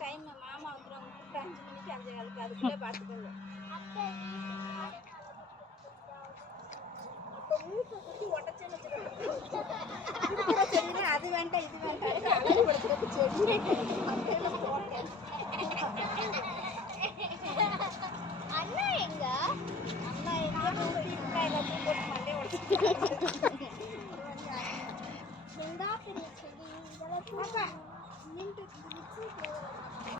time ಮಾಮ ಅಂದ್ರೆ ಅಂಜು ಮಣಿಗೆ ಅಂಜೆ ಕಾಲಕ್ಕೆ ಅದಕ್ಕೆ ಪಾತ್ಕೊಂಡು అది వెంట ఇది వెంట అలాగే పడుతుంది అన్నా ఎంగా 見て。